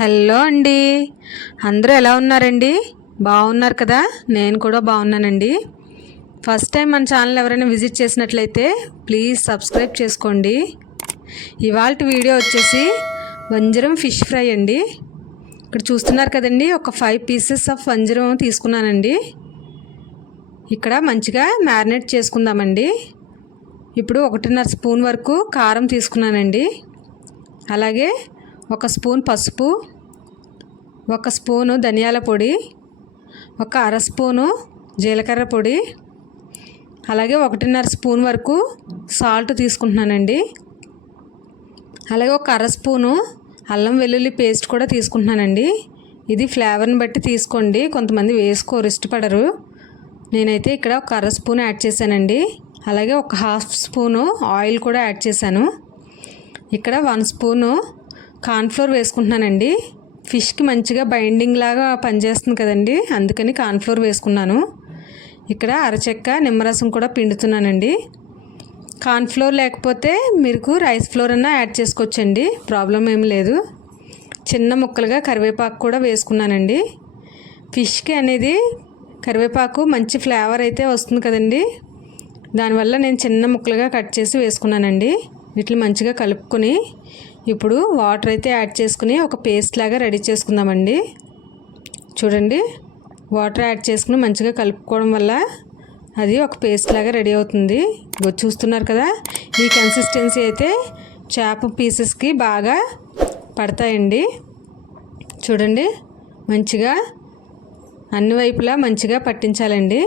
Hello అండి. అందరూ ఎలా ఉన్నారండి? బాగున్నారు కదా? నేను కూడా బాగున్నానండి. ఫస్ట్ టైం మన ఛానల్ ఎవరైనా విజిట్ చేసినట్లయితే ప్లీజ్ సబ్స్క్రైబ్ చేసుకోండి. ఇవాళ వీడియో వచ్చేసి వంజరం ఫిష్ ఫ్రై అండి. ఇక్కడ చూస్తున్నారు కదండి ఒక ఫైవ్ పీసెస్ ఆఫ్ వంజరం తీసుకున్నానండి. ఇక్కడ మంచిగా మ్యారినేట్ చేసుకుందామండి. ఇప్పుడు ఒకటిన్నర స్పూన్ వరకు కారం తీసుకున్నానండి. అలాగే ఒక స్పూన్ పసుపు ఒక స్పూను ధనియాల పొడి ఒక అర స్పూను జీలకర్ర పొడి అలాగే ఒకటిన్నర స్పూన్ వరకు సాల్ట్ తీసుకుంటున్నానండి. అలాగే ఒక అర స్పూను అల్లం వెల్లుల్లి పేస్ట్ కూడా తీసుకుంటున్నానండి. ఇది ఫ్లేవర్ని బట్టి తీసుకోండి కొంతమంది వేసుకోరు ఇష్టపడరు. నేనైతే ఇక్కడ ఒక అర స్పూన్ యాడ్ చేశానండి. అలాగే ఒక హాఫ్ స్పూను ఆయిల్ కూడా యాడ్ చేశాను. ఇక్కడ వన్ స్పూను కార్న్ఫ్లోర్ వేసుకుంటున్నానండి. ఫిష్కి మంచిగా బైండింగ్ లాగా పనిచేస్తుంది కదండి. అందుకని కార్న్ఫ్లోర్ వేసుకున్నాను. ఇక్కడ అరచెక్క నిమ్మరసం కూడా పిండుతున్నానండి. కార్న్ఫ్లోర్ లేకపోతే మీకు రైస్ ఫ్లోర్ అన్నా యాడ్ చేసుకోవచ్చండి. ప్రాబ్లం ఏం లేదు. చిన్న ముక్కలుగా కరివేపాకు కూడా వేసుకున్నానండి. ఫిష్కి అనేది కరివేపాకు మంచి ఫ్లేవర్ అయితే వస్తుంది కదండి. దానివల్ల నేను చిన్న ముక్కలుగా కట్ చేసి వేసుకున్నానండి. వీటిని మంచిగా కలుపుకొని ఇప్పుడు వాటర్ అయితే యాడ్ చేసుకుని ఒక పేస్ట్ లాగా రెడీ చేసుకుందామండి. చూడండి వాటర్ యాడ్ చేసుకుని మంచిగా కలుపుకోవడం వల్ల అది ఒక పేస్ట్ లాగా రెడీ అవుతుంది. ఇగో చూస్తున్నారు కదా ఈ కన్సిస్టెన్సీ అయితే చేప పీసెస్కి బాగా పడతాయండి. చూడండి మంచిగా అన్ని వైపులా మంచిగా పట్టించాలండి.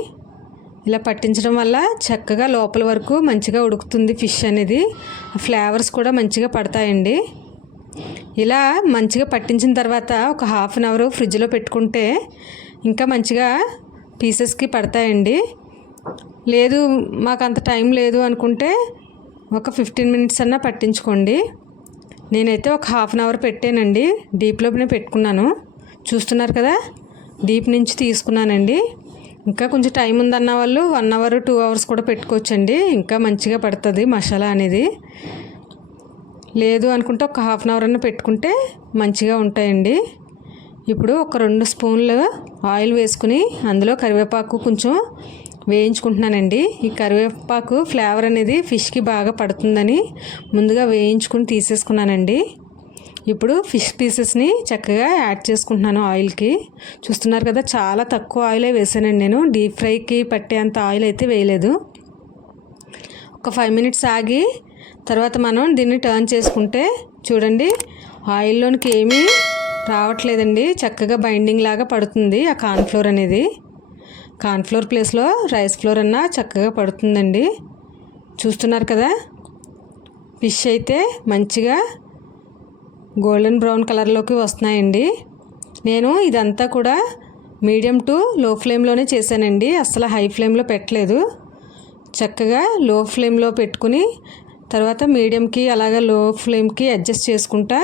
ఇలా పట్టించడం వల్ల చక్కగా లోపల వరకు మంచిగా ఉడుకుతుంది ఫిష్ అనేది. ఫ్లేవర్స్ కూడా మంచిగా పడతాయండి. ఇలా మంచిగా పట్టించిన తర్వాత ఒక హాఫ్ అన్ అవర్ ఫ్రిడ్జ్లో పెట్టుకుంటే ఇంకా మంచిగా పీసెస్కి పడతాయండి. లేదు మాకు అంత టైం లేదు అనుకుంటే ఒక ఫిఫ్టీన్ మినిట్స్ అన్నా పట్టించుకోండి. నేనైతే ఒక హాఫ్ అన్ అవర్ పెట్టానండి. డీప్లోనే పెట్టుకున్నాను. చూస్తున్నారు కదా? డీప్ నుంచి తీసుకున్నానండి. ఇంకా కొంచెం టైం ఉందన్న వాళ్ళు వన్ అవర్ టూ అవర్స్ కూడా పెట్టుకోవచ్చండి. ఇంకా మంచిగా పడుతుంది మసాలా అనేది. లేదు అనుకుంటే ఒక హాఫ్ అన్ అవర్ అన్న పెట్టుకుంటే మంచిగా ఉంటాయండి. ఇప్పుడు ఒక రెండు స్పూన్లు ఆయిల్ వేసుకుని అందులో కరివేపాకు కొంచెం వేయించుకుంటున్నానండి. ఈ కరివేపాకు ఫ్లేవర్ అనేది ఫిష్కి బాగా పడుతుందని ముందుగా వేయించుకుని తీసేసుకున్నానండి. ఇప్పుడు ఫిష్ పీసెస్ని చక్కగా యాడ్ చేసుకుంటున్నాను ఆయిల్కి. చూస్తున్నారు కదా చాలా తక్కువ ఆయిలే వేసానండి నేను. డీప్ ఫ్రైకి పట్టేంత ఆయిల్ అయితే వేయలేదు. ఒక ఫైవ్ మినిట్స్ ఆగి తర్వాత మనం దీన్ని టర్న్ చేసుకుంటే చూడండి ఆయిల్లోనికి ఏమీ రావట్లేదండి. చక్కగా బైండింగ్ లాగా పడుతుంది ఆ కార్న్ఫ్లోర్ అనేది. కార్న్ఫ్లోర్ ప్లేస్లో రైస్ ఫ్లోర్ అన్నా చక్కగా పడుతుందండి. చూస్తున్నారు కదా ఫిష్ అయితే మంచిగా గోల్డెన్ బ్రౌన్ కలర్లోకి వస్తున్నాయండి. నేను ఇదంతా కూడా మీడియం టు లో ఫ్లేమ్లోనే చేశానండి. అసలు హై ఫ్లేమ్లో పెట్టలేదు. చక్కగా లో ఫ్లేమ్లో పెట్టుకుని తర్వాత మీడియంకి అలాగే లో ఫ్లేమ్కి అడ్జస్ట్ చేసుకుంటా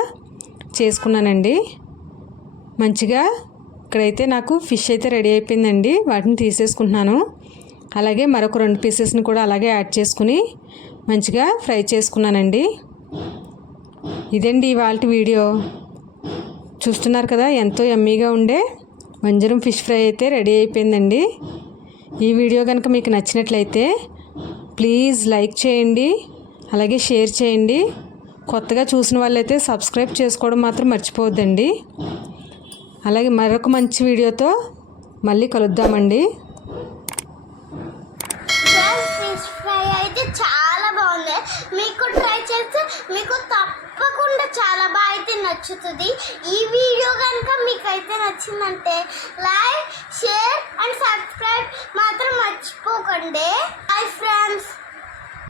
చేసుకున్నానండి. మంచిగా ఇక్కడైతే నాకు ఫిష్ అయితే రెడీ అయిపోయిందండి. వాటిని తీసేసుకుంటున్నాను. అలాగే మరొక రెండు పీసెస్ని కూడా అలాగే యాడ్ చేసుకుని మంచిగా ఫ్రై చేసుకున్నానండి. ఇదండి ఇవాళ వీడియో? చూస్తున్నారు కదా ఎంతో ఎమ్మీగా ఉండే వంజరం ఫిష్ ఫ్రై అయితే రెడీ అయిపోయిందండి. ఈ వీడియో కనుక మీకు నచ్చినట్లయితే ప్లీజ్ లైక్ చేయండి అలాగే షేర్ చేయండి. కొత్తగా చూసిన వాళ్ళైతే సబ్స్క్రైబ్ చేసుకోవడం మాత్రం మర్చిపోవద్దండి. అలాగే మరొక మంచి వీడియోతో మళ్ళీ కలుద్దామండి. చాలా బాగుంది. మీకు ట్రై చేస్తే మీకు తప్పకుండా చాలా బాగా అయితే నచ్చుతుంది. ఈ వీడియో కనుక మీకు అయితే నచ్చిందంటే లైక్ షేర్ అండ్ సబ్స్క్రైబ్ మాత్రం మర్చిపోకండి.